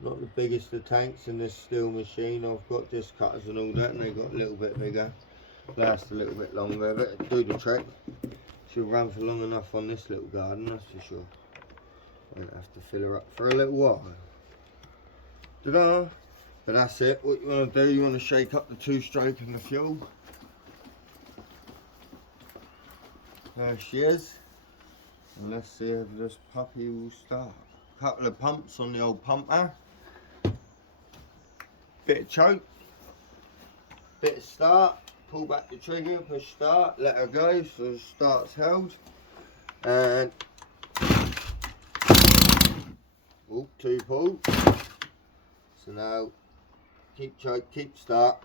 Not the biggest of tanks in this steel machine. I've got disc cutters and all that, and they got a little bit bigger. Last a little bit longer, but do the trick. She'll run for long enough on this little garden, that's for sure. Won't have to fill her up for a little while. Ta-da! But that's it. What you want to do, you want to shake up the two-stroke and the fuel. There she is. And let's see if this puppy will start. Couple of pumps on the old pumper. Bit of choke. Bit of start. Pull back the trigger, push start, let her go so the start's held. And two pull. So now keep choke, keep start.